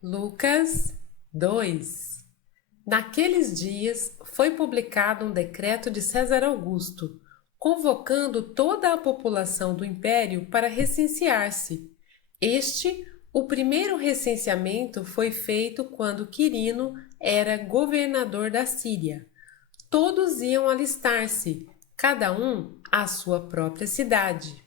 Lucas 2. Naqueles dias foi publicado um decreto de César Augusto, convocando toda a população do império para recensear-se. O primeiro recenseamento foi feito quando Quirino era governador da Síria. Todos iam alistar-se, cada um à sua própria cidade.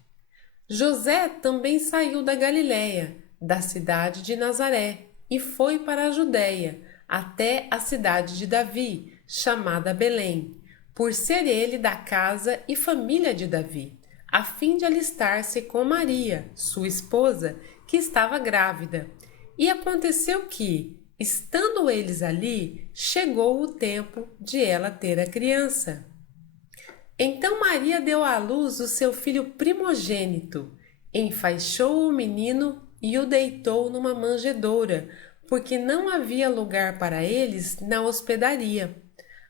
José também saiu da Galiléia, da cidade de Nazaré, e foi para a Judéia, até a cidade de Davi, chamada Belém, por ser ele da casa e família de Davi, a fim de alistar-se com Maria, sua esposa, que estava grávida. E aconteceu que, estando eles ali, chegou o tempo de ela ter a criança. Então Maria deu à luz o seu filho primogênito, enfaixou o menino e o deitou numa manjedoura, porque não havia lugar para eles na hospedaria.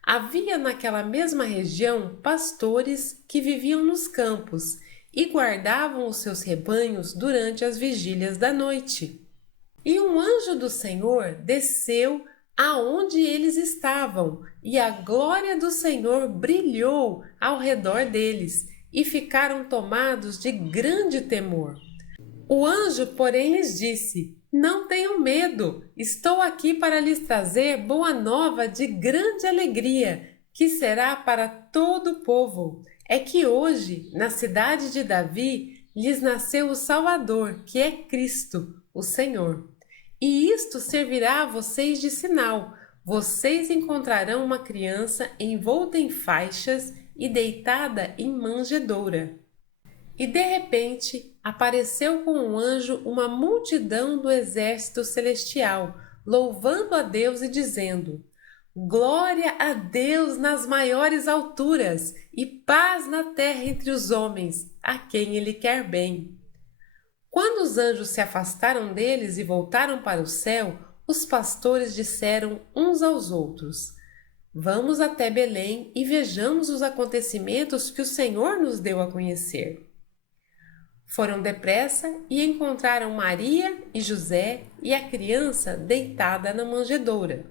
Havia naquela mesma região pastores que viviam nos campos e guardavam os seus rebanhos durante as vigílias da noite. E um anjo do Senhor desceu aonde eles estavam, e a glória do Senhor brilhou ao redor deles, e ficaram tomados de grande temor. O anjo, porém, lhes disse: Não tenham medo, estou aqui para lhes trazer boa nova de grande alegria, que será para todo o povo. É que hoje, na cidade de Davi, lhes nasceu o Salvador, que é Cristo, o Senhor. E isto servirá a vocês de sinal: vocês encontrarão uma criança envolta em faixas e deitada em manjedoura. E de repente apareceu com um anjo uma multidão do exército celestial, louvando a Deus e dizendo: Glória a Deus nas maiores alturas e paz na terra entre os homens, a quem Ele quer bem. Quando os anjos se afastaram deles e voltaram para o céu, os pastores disseram uns aos outros: Vamos até Belém e vejamos os acontecimentos que o Senhor nos deu a conhecer. Foram depressa e encontraram Maria e José e a criança deitada na manjedoura.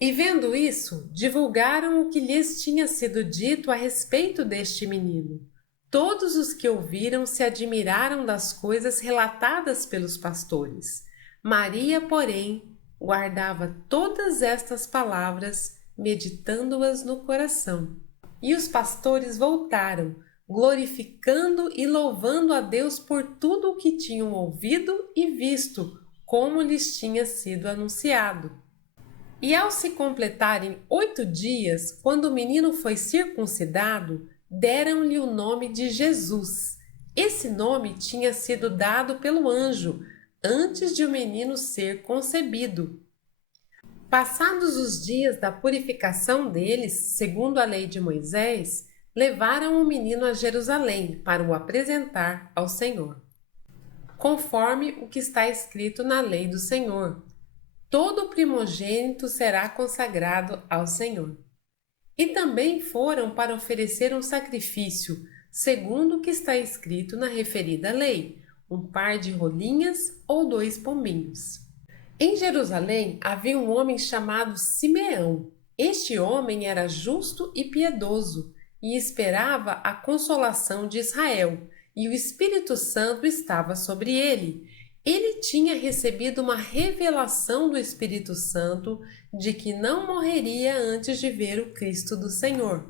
E vendo isso, divulgaram o que lhes tinha sido dito a respeito deste menino. Todos os que ouviram se admiraram das coisas relatadas pelos pastores. Maria, porém, guardava todas estas palavras, meditando-as no coração. E os pastores voltaram, glorificando e louvando a Deus por tudo o que tinham ouvido e visto, como lhes tinha sido anunciado. E ao se completarem 8 dias, quando o menino foi circuncidado, deram-lhe o nome de Jesus. Esse nome tinha sido dado pelo anjo, antes de o menino ser concebido. Passados os dias da purificação deles, segundo a lei de Moisés, levaram o menino a Jerusalém para o apresentar ao Senhor. Conforme o que está escrito na lei do Senhor, todo primogênito será consagrado ao Senhor. E também foram para oferecer um sacrifício, segundo o que está escrito na referida lei, um par de rolinhas ou 2 pombinhos. Em Jerusalém havia um homem chamado Simeão. Este homem era justo e piedoso e esperava a consolação de Israel, e o Espírito Santo estava sobre ele. Ele tinha recebido uma revelação do Espírito Santo de que não morreria antes de ver o Cristo do Senhor.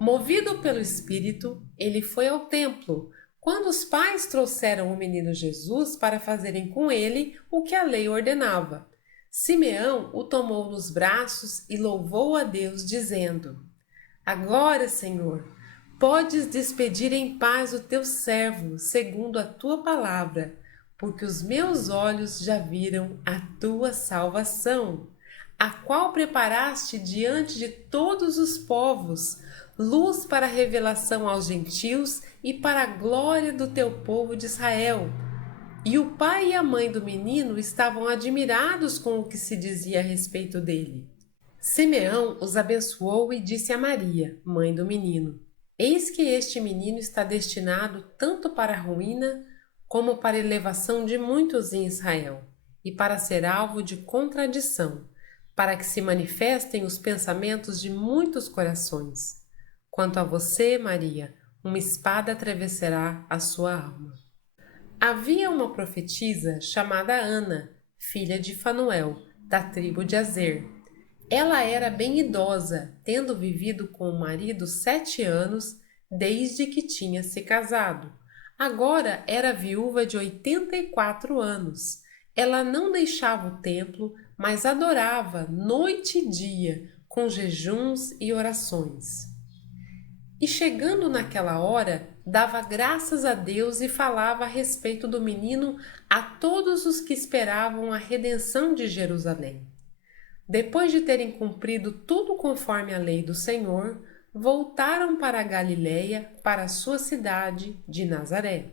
Movido pelo Espírito, ele foi ao templo, quando os pais trouxeram o menino Jesus para fazerem com ele o que a lei ordenava. Simeão o tomou nos braços e louvou a Deus, dizendo: Agora, Senhor, podes despedir em paz o teu servo, segundo a tua palavra, porque os meus olhos já viram a tua salvação, a qual preparaste diante de todos os povos, luz para a revelação aos gentios e para a glória do teu povo de Israel. E o pai e a mãe do menino estavam admirados com o que se dizia a respeito dele. Simeão os abençoou e disse a Maria, mãe do menino: Eis que este menino está destinado tanto para a ruína como para a elevação de muitos em Israel, e para ser alvo de contradição, para que se manifestem os pensamentos de muitos corações. Quanto a você, Maria, uma espada atravessará a sua alma. Havia uma profetisa chamada Ana, filha de Fanuel, da tribo de Azer. Ela era bem idosa, tendo vivido com o marido 7 anos desde que tinha se casado. Agora era viúva de 84 anos. Ela não deixava o templo, mas adorava noite e dia, com jejuns e orações. E chegando naquela hora, dava graças a Deus e falava a respeito do menino a todos os que esperavam a redenção de Jerusalém. Depois de terem cumprido tudo conforme a lei do Senhor, voltaram para a Galiléia, para a sua cidade de Nazaré.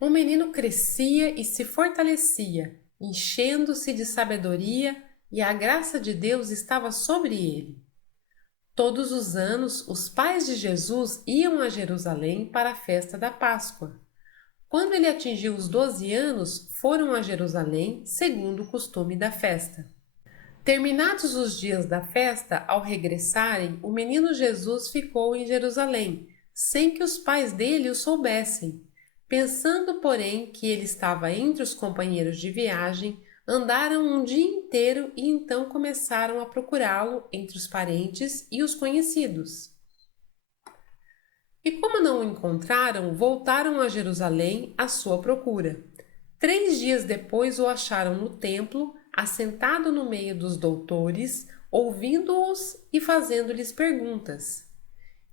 O menino crescia e se fortalecia, enchendo-se de sabedoria, e a graça de Deus estava sobre ele. Todos os anos, os pais de Jesus iam a Jerusalém para a festa da Páscoa. Quando ele atingiu os 12 anos, foram a Jerusalém, segundo o costume da festa. Terminados os dias da festa, ao regressarem, o menino Jesus ficou em Jerusalém, sem que os pais dele o soubessem. Pensando, porém, que ele estava entre os companheiros de viagem, andaram um dia inteiro e então começaram a procurá-lo entre os parentes e os conhecidos. E como não o encontraram, voltaram a Jerusalém à sua procura. 3 dias depois o acharam no templo, assentado no meio dos doutores, ouvindo-os e fazendo-lhes perguntas.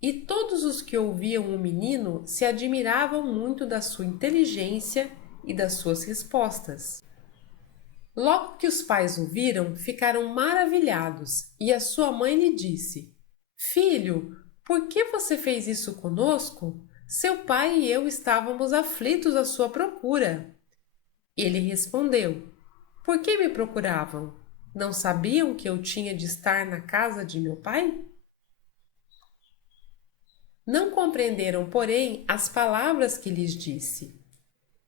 E todos os que ouviam o menino se admiravam muito da sua inteligência e das suas respostas. Logo que os pais o viram, ficaram maravilhados, e a sua mãe lhe disse: Filho, por que você fez isso conosco? Seu pai e eu estávamos aflitos à sua procura. Ele respondeu: Por que me procuravam? Não sabiam que eu tinha de estar na casa de meu pai? Não compreenderam, porém, as palavras que lhes disse.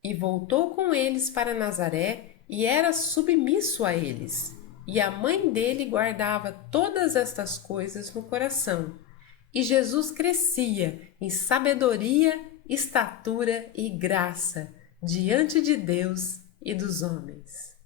E voltou com eles para Nazaré e era submisso a eles. E a mãe dele guardava todas estas coisas no coração. E Jesus crescia em sabedoria, estatura e graça diante de Deus e dos homens.